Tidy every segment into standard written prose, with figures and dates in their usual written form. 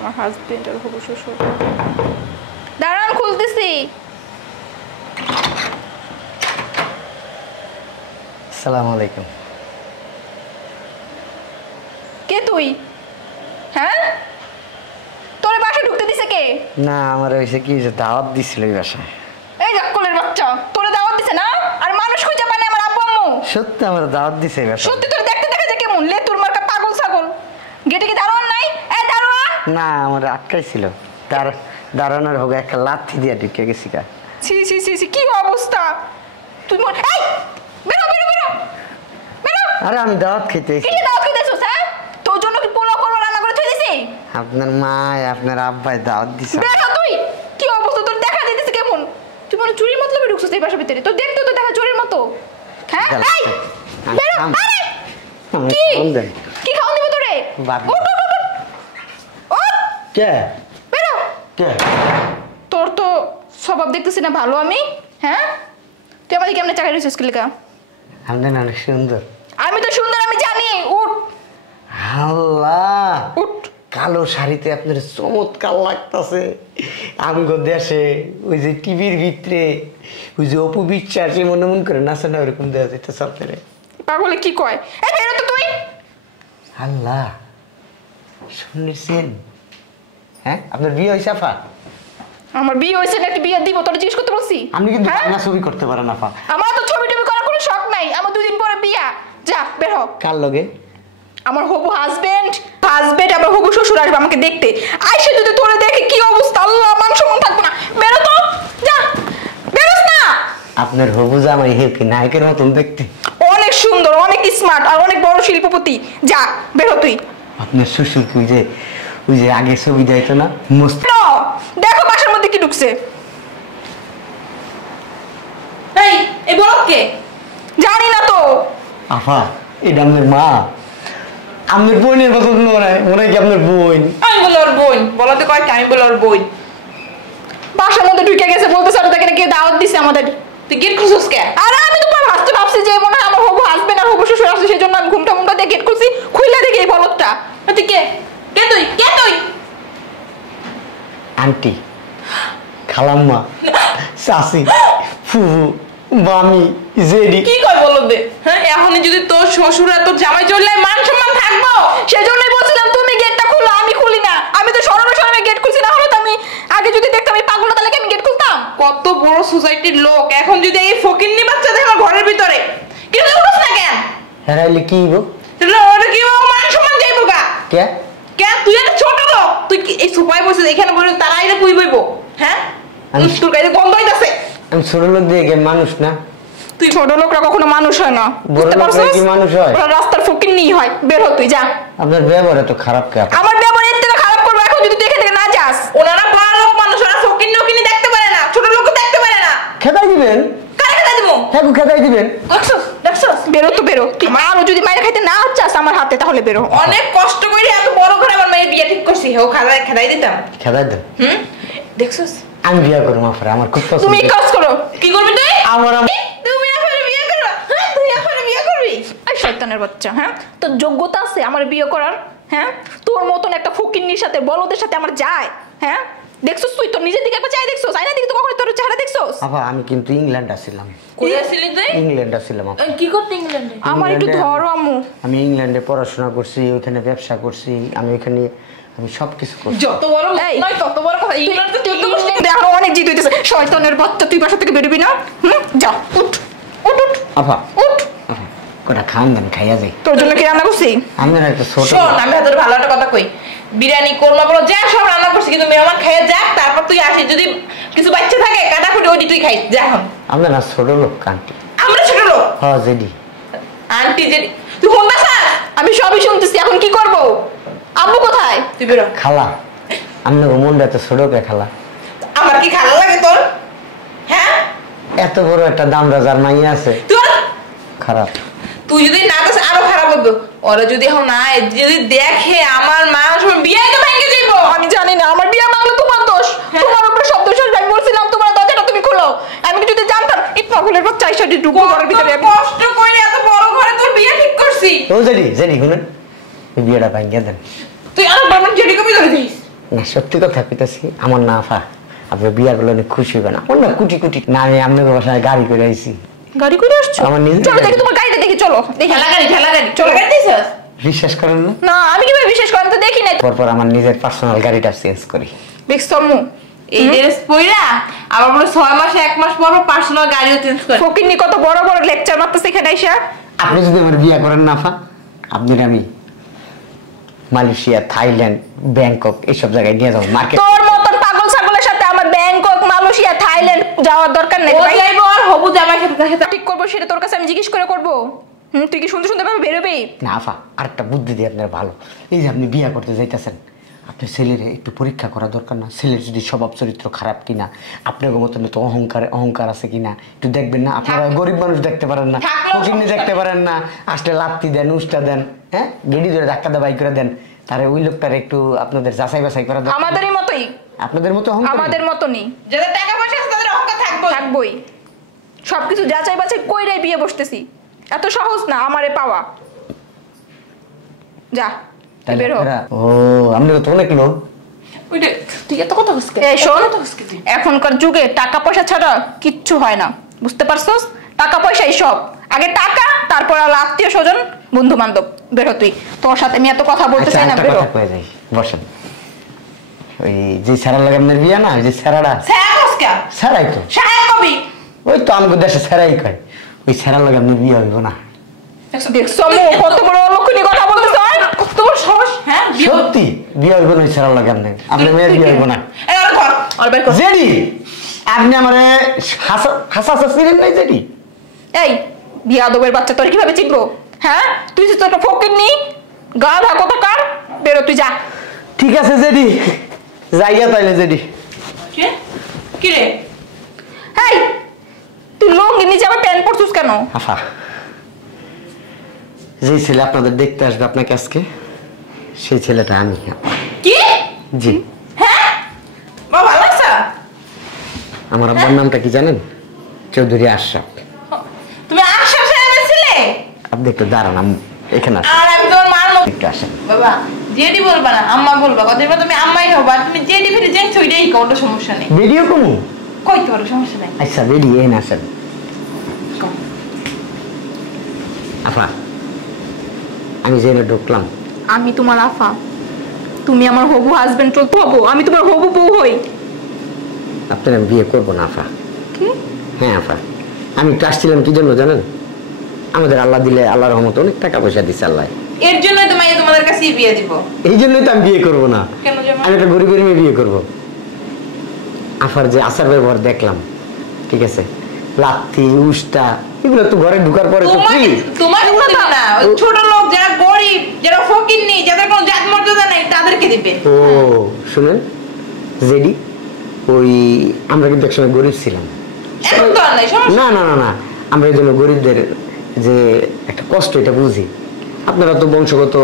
আমার হাজবেন্ড আর হবু শ্বশুর। দাঁড়ান খুলতেছি। আসসালামু আলাইকুম। কে তুই? হ্যাঁ, তোর বাসায় ঢুকতে দিছে কে? না আমার হইছে কি যে দাওয়াত দিছিল এই বাসায়। এই জাক্কলের বাচ্চা, তোরে দাওয়াত দিছে না? আর মানুষ খুঁজে পায় না আমার আব্বু আম্মু। সত্যি আমার দাওয়াত দিছে এই বাসায়। সত্যি তোর দেখতে দেখা যায় কেমন? লে তোর মার্কা পাগল ছাগল। গেটে কি দারোয়ান নাই? এই দারোয়ান। না আমার আটকাইছিল, তার দাঁড়ানোর হোক একটা লাথি দিয়ে ঢুকে গেছি কা। ছি ছি ছি ছি, কি অবস্থা! তুই মন এই বেরো বেরো বেরো বেরো। আরে আমি দাওয়াত খেতে কি দাওয়াত খেতেছস? হ্যাঁ, তোর জন্য কি পোলাও করব রান্না করে থই দিছি? আপনার মা আপনার আব্বাই দাওয়াত দিছে। বেরো তুই। কি অবস্থা তোর? দেখা দিতেছে কেমন? তুই মনে চুরির মতলবে ঢুকছস এই বাসার ভিতরে? তোর দেখতে তো দেখা চোরের মতো। হ্যাঁ এই বেরো। আরে কি কি খাওয়া দিব তোরে? ওঠ ওঠ ওঠ ওঠ। কে বেরো। কে? তোর তো স্বভাব দেখতেছি না ভালো আমি। হ্যাঁ, তুই আমাদের কেমনে চাকরি দিছিস কিলকা? আপনি না অনেক সুন্দর। আমি তো সুন্দর, আমি জানি। উঠ আল্লাহ, উঠ। কালো শাড়িতে আপনার চমৎকার লাগতেছে। আমগো দেশে ওই যে টিভির ভিতরে ওই যে অপু বিশ্বাসী মনে মন করে নাচে না, ওরকম দেওয়া যাইতেছে আপনারে। পাগলে কি কয়? এই বেরো তো তুই। আল্লাহ, শুনেছেন? হ্যাঁ, আপনার বিয়ে হয়েছে আফা? আমার বিয়ে হয়েছে নাকি বিয়ে দিব তোর জিজ্ঞেস করতে বলছি? আপনি কিন্তু হ্যাঁ? না ছবি করতে পারেন আফা। আমার তো ছবি টবি করার কোনো শখ নাই। আমার 2 দিন পরে বিয়া। যা বের হ। কার লগে? আমার হবু হাজবেন্ড আমার হবু শ্বশুর আসবে আমাকে দেখতে। আইসে যদি তোরে দেখে কি অবস্থা, আল্লাহ, মান সম্মান থাকবো না। বেরো তো, যা। বেরোস না। আপনার হবু জামাই হে কি নায়কের মতন দেখতে? অনেক সুন্দর, অনেক স্মার্ট আর অনেক বড় শিল্পপতি। যা বেরো তুই। আপনার শ্বশুর কি ওই যে আগে ছবি যাইতো না মস্ত? দেখো বাসার মধ্যে কি ঢুকছে। এই বলদ কে? জানি না তো। আফা, এটা আপনার মা? আপনার বোনের মতন মনে হয় কি আপনার বোন? আমি বলো ওর বোন। বলতে কয়টা? আমি বলো ওর বোন। বাসার মধ্যে ঢুকে গেছে, বলতেছে আর তাকে নাকি দাওয়াত দিছে আমাদের। তুই গেট খুলছিস কে? আরে আমি তো ভাবছি যে মনে হয় আমার হবু হাজবেন্ড আর হবু শ্বশুর আসছে, সেই জন্য আমি ঘুমটা দিয়ে গেট খুলছি। খুইলা দেখি এই বলদটা। তুই কে? কে তুই? কে তুই? আন্টি, খালাম্মা, চাচি, ফুফু, মামি, জেডি। কি কয় বলদে? হ্যাঁ, এখনই যদি তোর শ্বশুর আর তোর জামাই চললে মান সম্মান থাকবো? সেজন্যই বলছিলাম তুমি গেটটা খুলো, আমি খুলি না। আমি তো সরবে গেট খুলছি, না হলে তো আমি আগে যদি দেখতাম এই পাগলটা তাহলে কি আমি গেট খুলতাম? কত বড় সোসাইটির লোক, এখন যদি এই ফকিন্নি বাচ্চা দেখে আমার ঘরের ভিতরে, কি তুই উঠছ না কেন? হেরাইলে কি হইব? ওটা কি মান সম্মান যাইবো গা? কে কেন? তুই একটা ছোট লোক, তুই কি এই সোফায় বসে এখানে বসে তারা এটা কুই বইবো? হ্যাঁ, তোর কাছে গন্ধ হইতাছে। আমি ছোট লোক দেখে মানুষ না। তুই ছোট লোকরা কখনো মানুষ হয় না, বুঝতে পারছিস? কি মানুষ হয়? ওরা রাস্তার ফকিন্নি হয়। বের হ তুই, যা। আপনার ব্যবহার এত খারাপ কে? আমার ব্যবহার এর থেকে খারাপ করবো এখন যদি তুই এখান থেকে না যাস? ওনারা বড় লোক মানুষ, ওরা ফকিন্নি ওকিন্নি দেখতে পারে না, ছোট লোকও দেখতে পারে না। খেদাই দিবেন? কারে খেদাই দেবো? হ্যাঁ, খেদাই দিবেন। দেখছস? বেরো তো বেরো। তুই আরো যদি মায়ের খাইতে না চাস আমার হাতে, তাহলে বেরো। অনেক কষ্ট করে এত বড় ঘরে আমার মায়ের বিয়ে ঠিক করছি, হেও খেদাই দিতাম। খেদাই দেন? দেখছস? আমি বিয়ে করবো মাফরে, আমার খুব পছন্দ। তুমি কাজ করো। কি করবি তুই? আমার তুমি এখন বিয়ে করবা? হ্যাঁ, তুই এখন বিয়ে করবি? এই শয়তানের বাচ্চা, হ্যাঁ, তোর যোগ্যতা আছে আমার বিয়ে করার? হ্যাঁ, তোর মতন একটা ফকিন্নির সাথে বলদের সাথে আমার যায়? হ্যাঁ, দেখছস? তুই তো নিজের দিকে একবার চাই দেখছস? আয়না দিকে তো কখনো তোর চেহারা দেখছস? আপা, আমি কিন্তু ইংল্যান্ড আসছিলাম। কই আসছিলি তুই? ইংল্যান্ড আসছিলাম। কি করতে ইংল্যান্ডে? আমার একটু ধরো আম্মু। আমি ইংল্যান্ডে পড়াশোনা করছি, ওইখানে ব্যবসা করছি, আমি ওইখানে আমি সবকিছু করছি। যত বড় নয় তত বড় কথা। ইংল্যান্ড তো তুই তো দেখো অনেক জিত হইতেছে। শয়তানের বাচ্চা, তুই বাসা থেকে বেরোবি না? যা, উঠ উঠ উঠ। আপা, উঠ। কটা খান দেন, খাইয়া যাই। তোর জন্য কি রান্না করছি? আমি না একটা ছোট। শোন, আমি তোর ভালো একটা কথা কই। বিরিয়ানি, কোরমা বলো যা সব রান্না করছি, কিন্তু মেহমান খাইয়া যাক, তারপর তুই আসিস। যদি কিছু বাচ্চা থাকে কাটাকুটি ওইটি তুই খাই যা। এখন আমরা না ছোট লোক আন্টি। আমরা ছোট লোক? হ্যাঁ জেডি। Aunty JD? তুই ফোন পাস? আমি সবই শুনতেছি, এখন কি করব? আব্বু কোথায়? তুই বেরো। খালা, আপনার মনটা এত ছোট কে খালা? আমার কি খারাপ লাগে তোর? হ্যাঁ, এত বড় একটা দাম রাজার মাইয়া আছে, তোর খারাপ। তুই যদি না কাছে আরো খারাপ হতো। ওরা যদি এখন না যদি দেখে আমার মা সময় বিয়ে তো ভেঙে যাইব। আমি জানি না, আমার বিয়ে ভাঙলো তোমার দোষ। তোমার উপরে সব দোষ। আমি বলছিলাম তোমার দরজাটা তুমি খোলো। আমি যদি জানতাম এই পাগলের বাচ্চা চাইশা ঢুকবো ঘরের ভিতরে। আমি কষ্ট করে এত বড় ঘরে তোর বিয়ে ঠিক করছি। ও জেডি, জেডি শুনেন, এই বিয়েটা ভাঙিয়ে দেন। তুই আর বাবা জেডি কবি ধরে দিস? না সত্যি কথা কইতাছি, আমার না আফা আপনি বিয়া করলে অনেক খুশি হবেন। আমার না কুটি কুটি না, আমি আপনার বাসায় গাড়ি করে আইছি। গাড়ি করে আসছো? আমার নিজের চলো গাড়ি। দেখি তোমার গাড়িটা দেখি, চলো দেখি। ঠেলা গাড়ি চলে গাড়ি দিছিস? বিশ্বাস করেন না? না আমি কিভাবে বিশ্বাস করেন, তো দেখি নাই। পরপর আমার নিজের পার্সোনাল গাড়িটা চেঞ্জ করি। দেখছো আম্মু? এই ড্রেস পইরা আবার বলে 6 মাস 1 মাস পর পার্সোনাল গাড়িও চেঞ্জ করে। ফকিন্নি কত বড় বড় লেকচার মারতেছে এখানে আইসা। আপনি যদি আমার বিয়া করেন না আফা, আপনার আমি মালয়েশিয়া, থাইল্যান্ড, ব্যাংকক এইসব জায়গায় নিয়ে যাবো মার্কেট। তোর মতন পাগল ছাগলের সাথে আমার ব্যাংকক, মালয়েশিয়া, থাইল্যান্ড যাওয়ার দরকার নেই ও ভাই। যাইবো আর হবু জামাই সাথে সাথে ঠিক করবো সেটা তোর কাছে আমি জিজ্ঞেস করে করবো? তুই কি সুন্দর সুন্দর ভাবে বেরোবি? না আফা, আরেকটা বুদ্ধি দিয়ে আপনার ভালো। এই যে আপনি বিয়া করতে যাইতেছেন, আপনার ছেলের একটু পরীক্ষা করা দরকার না? ছেলের যদি স্বভাব চরিত্র খারাপ কিনা, আপনার মতন তো অহংকার আছে কিনা একটু দেখবেন না? আপনারা গরিব মানুষ দেখতে পারেন না, ফকিন্নি দেখতে পারেন না, আসলে লাত্তি দেন, উষ্টা দেন, হ্যাঁ গেড়ি ধরে ধাক্কা দিয়ে বাই করে দেন। তারে ওই লোকটার একটু আপনাদের যাচাই বাছাই করা দরকার। আমাদেরই মতোই, আপনাদের মতো অহংকার? আমাদের মতনই যাদের টাকা পয়সা আছে তাদের অহংকার থাকবে। থাকবই। সবকিছু যাচাই বাছাই কইরাই বিয়ে বসতেছি, এত সহজ না আমারে পাওয়া। যা তুই বের হ। ও আপনারা তো অনেক লোক। ওইটা তুই এত কথা বলছিস? এই শোন, এখনকার যুগে টাকা পয়সা ছাড়া কিচ্ছু হয় না, বুঝতে পারছস? টাকা পয়সাই সব, আগে টাকা, তারপর আলো আত্মীয় স্বজন, বন্ধু বান্ধব। বেরো তুই, তোর সাথে আমি এত কথা বলতে চাই না, একটা বেরো। কথা কয়ে যাই, বসেন। ওই যে স্যারা লাগে আপনার বিয়া না, ওই যে স্যারাটা স্যারস্কা স্যারাই তো, সাহেব কবি ওই তো আমাদের দেশে স্যারাই কয়। ওই স্যারা লাগে আপনার বিয়া হইব না। দেখছো আম্মু কত বড় অলক্ষণী কথা বলতেছ? কত বড় সাহস! হ্যাঁ সত্যি বিয়া হইব না, ওই স্যারা লাগে আপনার, আপনার মেয়ের বিয়া হইব না। এই আর ঘর আর বের কর। জেডি আপনি আমারে হাসা ছিলেন নাই জেডি? এই বিয়াদবের বাচ্চা, তোর কিভাবে চিনবো? হ্যাঁ তুই তো একটা ফকিন্নি গাধা কোথাকার। বেরো তুই, যা। ঠিক আছে জেডি, যাইয়া তাইলে জেডি। কে কি রে? এই তুই লুঙ্গি নিচে আবার প্যান্ট পরছিস কেন? আফা, যেই ছেলে আপনাদের দেখতে আসবে আপনাকে আজকে, সেই ছেলেটা আমি। কি? জি। হ্যাঁ বাবা ভালো আছে? আমার আব্বার নামটা কি জানেন? চৌধুরী আশরাফ। তুমি আশা সাহেবের ছেলে? আপনি একটু দাঁড়ান, আমি এখানে আসেন। আর আমি তোমার মার মতো। একটু আসেন। বাবা জেডি বলবা না, আম্মা বলবা। কতদিন পর তুমি আম্মাই হবা, তুমি জেডি ফিরে জেন ছইটাই কও, ওটা সমস্যা নেই। ভিডিও কমু? কইতে পারো, সমস্যা নেই। আচ্ছা রেডি, এই না আসেন। আফা, আমি জেনে ঢুকলাম। আমি তোমার আফা, তুমি আমার হবু হাজবেন্ড তো হবো, আমি তোমার হবু বউ হই। আপনার আমি বিয়ে করবো না আফা। কি? হ্যাঁ আফা, আমি একটু আসছিলাম কি জন্য জানেন? আমাদের আল্লাহ দিলে, আল্লাহর রহমতে অনেক টাকা পয়সা দিচ্ছে আল্লাহ। এর জন্যই তো মাইয়া তোমাদের কাছে বিয়ে দিব। এই জন্যই তো আমি বিয়ে করবো না। কেন জামা? আমি একটা গরিবের মেয়ে বিয়ে করবো। আফার যে আচার ব্যবহার দেখলাম, ঠিক আছে, লাত্তি উষ্টা এগুলো তো ঘরে ঢুকার পরে তো ফ্রি। তোমার না, ওই ছোট লোক যারা গরিব, যারা ফকিন্নি, যাদের কোনো জাত মর্যাদা নাই, তাদেরকে দিবে। ও শুনেন জেডি, ওই আমরা কিন্তু একসময় গরিব ছিলাম। এখন তো আর নাই, সমস্যা না না না না, আমরা এই জন্য গরিবদের যে একটা কষ্ট এটা বুঝি। আপনারা তো বংশগত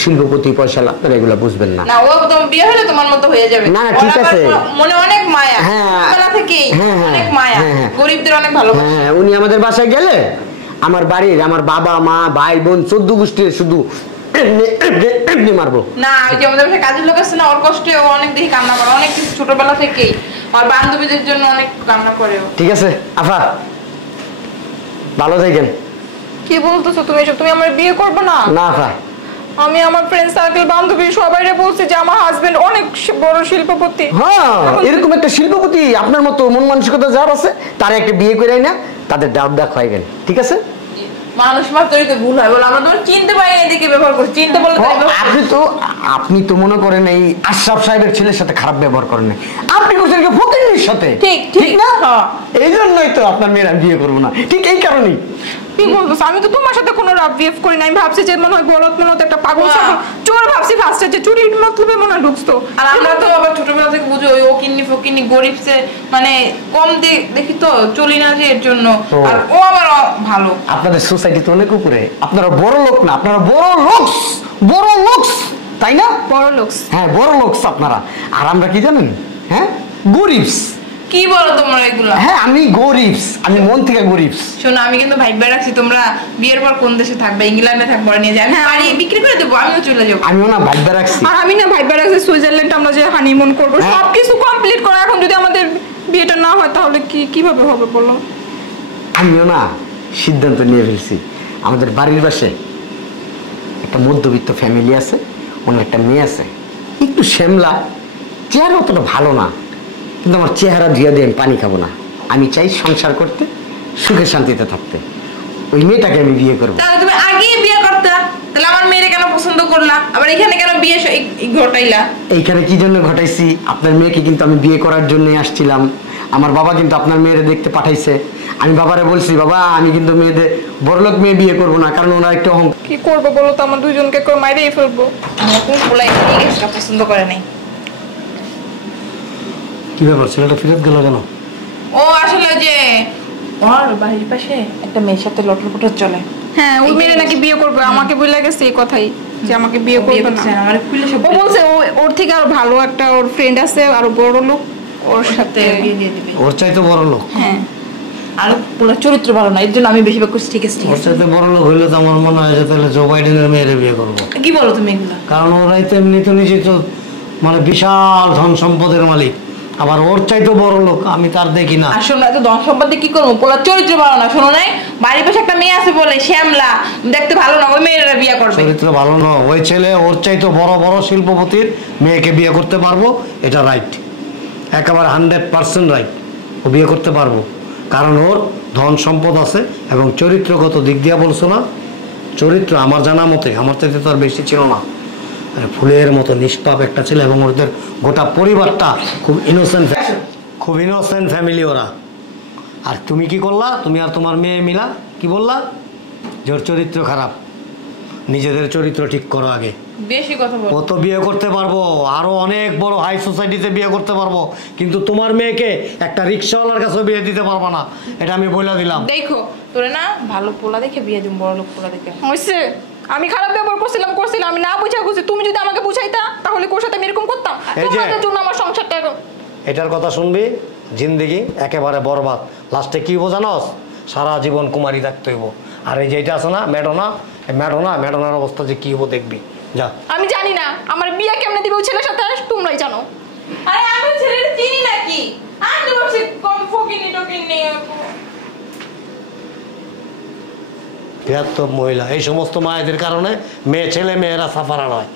শিল্পপতি পয়সালা, আপনারা এগুলো বুঝবেন না। না। ও তো বিয়ে হলে তোমার মতো হয়ে যাবে। না, ঠিক ওর আবার আছে। মনে অনেক মায়া, হ্যাঁ। ছোটবেলা থেকেই হ্যাঁ, হ্যাঁ, অনেক মায়া, হ্যাঁ, হ্যাঁ। গরিবদের অনেক ভালোবাসে। হ্যাঁ, উনি আমাদের বাসায় গেলে আমার বাড়ির, আমার বাবা মা ভাই বোন 14 গোষ্ঠীর শুধু এমনি মারবো। না, ওই যে আমাদের বাসায় কাজের লোক আছে না, ওর কষ্টে ও অনেক দেখি কান্না করে, অনেক কিছু ছোটবেলা থেকেই। আর বান্ধবীদের জন্য অনেক কান্না করে ও। ঠিক আছে আফা, ভালো থাকেন। কি বলতেছো তুমি এসব? তুমি আমার বিয়ে করবে না? না আফা, আমি আমার ফ্রেন্ড সার্কেল, বান্ধবী সবাইরে বলছি যে আমার হাজবেন্ড অনেক বড় শিল্পপতি। হ্যাঁ এরকম একটা শিল্পপতি আপনার মতো মন মানসিকতা যার আছে, তারা একটা বিয়ে করে না, তাদের ডাব দা খাইবেন, ঠিক আছে? মানুষ মাত্রই তো ভুল হয় বলে আমরা তোমার চিনতে পারি না, এদিকে ব্যবহার করছি, চিনতে বললে তাই ব্যবহার করছি। আপনি তো মনে করেন এই আশরাফ সাহেবের ছেলের সাথে খারাপ ব্যবহার করেন না, আপনি করছেন কি ফকিরের সাথে। ঠিক, ঠিক। না? হ্যাঁ। এই জন্যই তো আপনার মেয়েরা বিয়ে করবো না, ঠিক এই কারণেই। কি বলতেছো? আমি তো তোমার সাথে কোনো রাব বিহেভ করি না। আমি ভাবছি যে মনে হয় গলত মনে একটা পাগল ছাগল চোর ভাবছি ফার্স্টে, যে চুরির মতলবে মনে হয় ঢুকতো। আর আমরা তো আবার ছোটবেলা থেকে বুঝি ওই ও কিন্নি ফকিন্নি গরিব সে, মানে কম দেখি তো চলি না যে, এর জন্য। ও। আর ও আবার ভালো। আপনাদের সোসাইটি তো অনেক উপরে, আপনারা বড় লোক না, আপনারা বড় লোকস, তাই না? বড় লোকস। হ্যাঁ বড় লোকস আপনারা, আর আমরা কি জানেন? হ্যাঁ গরিবস। কি বলো তোমরা এগুলো? হ্যাঁ আমি গরিব, আমি মন থেকে গরিব। শোনো আমি কিন্তু ভাইবা রাখছি তোমরা বিয়ের পর কোন দেশে থাকবে, ইংল্যান্ডে থাকবে, নিয়ে যাবে বাড়ি বিক্রি করে দেবো, আমিও চলে যাবো। আমিও না ভাগ্য রাখছি। আর আমি না ভাইবা রাখছি সুইজারল্যান্ড আমরা যে হানিমুন করবো, হ্যাঁ। সবকিছু কমপ্লিট করা। এখন যদি আমাদের বিয়েটা না হয় তাহলে কিভাবে হবে বলো? আমিও না সিদ্ধান্ত নিয়ে ফেলছি। আমাদের বাড়ির পাশে একটা মধ্যবিত্ত ফ্যামিলি আছে, ওনার একটা মেয়ে আছে, একটু শ্যামলা, চেহারা অতটা ভালো না, কিন্তু আমার চেহারা ধুয়ে দিয়ে আমি পানি খাবো না। আমি চাই সংসার করতে, সুখে শান্তিতে থাকতে। ওই মেয়েটাকে আমি বিয়ে করবো। তাহলে তুমি আগেই বিয়ে করতে, তাহলে আমার মেয়েরে কেন পছন্দ করলা, আবার এখানে কেন বিয়ে ঘটাইলা? এইখানে কি জন্য ঘটাইছি? আপনার মেয়েকে কিন্তু আমি বিয়ে করার জন্যই আসছিলাম। আমার বাবা কিন্তু আপনার মেয়েরে দেখতে পাঠাইছে। আমি বাবারে বলছি, বাবা আমি কিন্তু মেয়েদের বড়লোক মেয়ে বিয়ে করবো না, কারণ ওনার একটা অহংকার। কি করবো বলো তো, আমার দুইজনকে করে মাইরেই ফেলবো। আমার কোন পোলাই ঠিক আছে পছন্দ করে নাই। কি ব্যাপার, ছেলেটা ফিরত গেল কেন? ও আসলে যে ওর বাড়ির পাশে একটা মেয়ের সাথে লটরপটর চলে। হ্যাঁ ওই মেয়ে নাকি বিয়ে করবে, আমাকে বলে গেছে এই কথাই যে আমাকে বিয়ে করবে না। আমার খুলে সব ও বলছে ওর থেকে আরো ভালো একটা ওর ফ্রেন্ড আছে, আরো বড় লোক, ওর সাথে বিয়ে দিয়ে দিবে। ওর চাইতে বড় লোক? হ্যাঁ আর পোলা চরিত্র ভালো না, এর জন্য আমি বেশিরভাগ করছি ঠিক আছে ঠিক ওর আছে। চাইতে বড় লোক হইলে তো আমার মনে হয় যে তাহলে জো বাইডেনের মেয়েরে বিয়ে করবো। কি বলো তুমি এগুলো? কারণ ওরাই তো এমনি তো নিজে তো মানে বিশাল ধন সম্পদের মালিক, আবার ওর চাইতে বড় লোক আমি তার দেখি না। আর শোনো এত ধন সম্পত্তি কি করবো, পোলা চরিত্র ভালো না। শোনো নাই বাড়ির পাশে একটা মেয়ে আছে বলে শ্যামলা, দেখতে ভালো না, ওই মেয়েরা বিয়ে করবে। চরিত্র ভালো না, ওই ছেলে ওর চাইতে বড় বড় শিল্পপতির মেয়েকে বিয়ে করতে পারবো, এটা রাইট, একেবারে 100% রাইট। ও বিয়ে করতে পারবো, কারণ ওর ধন সম্পদ আছে এবং চরিত্রগত দিক দিয়ে বলছো না, চরিত্র আমার জানা মতে আমার চাইতে তো আর বেশি ছিল না। ফুলের মতো নিষ্পাপ একটা ছেলে, এবং ওদের গোটা পরিবারটা খুব ইনোসেন্ট ফ্যামিলি ওরা। আর তুমি কি করলা? তুমি আর তোমার মেয়ে মিলা কি বললা যে ওর চরিত্র খারাপ? নিজেদের চরিত্র ঠিক করো আগে। বেশি কথা বল। ও তো বিয়ে করতে পারবো, আরো অনেক বড় হাই সোসাইটিতে বিয়ে করতে পারবো, কিন্তু তোমার মেয়েকে একটা রিক্সাওয়ালার কাছে বিয়ে দিতে পারবো না, এটা আমি বলে দিলাম। দেখো তোরে না ভালো পোলা দেখে বিয়ে দিম, বড় লোক পোলা দেখে। হয়েছে, আমি খারাপ ব্যবহার করছিলাম, আমি না বুঝা করছি। তুমি যদি আমাকে বুঝাইতা তাহলে কোর সাথে আমি এরকম করতাম? এই যে- তোমাদের জন্য আমার সংসারটা এখন এটার কথা শুনবি, জিন্দেগি একেবারে বরবাদ। লাস্টে কি বোঝানোস? সারা জীবন কুমারী থাকতে হইব। আর এই যে এটা আছে না ম্যাডোনা, এই ম্যাডোনার অবস্থা যে কি হবো দেখবি, যা। আমি জানি না আমার বিয়ে কেমনে দিবে ওই ছেলের সাথে, তোমরাই জানো। আরে আমি ছেলেটা চিনি নাকি? আমি তো বলছি কম ফকিনি টকিনি। বৃহত্তম মহিলা, এই সমস্ত মায়েদের কারণে ছেলে মেয়েরা সাফারার হয়।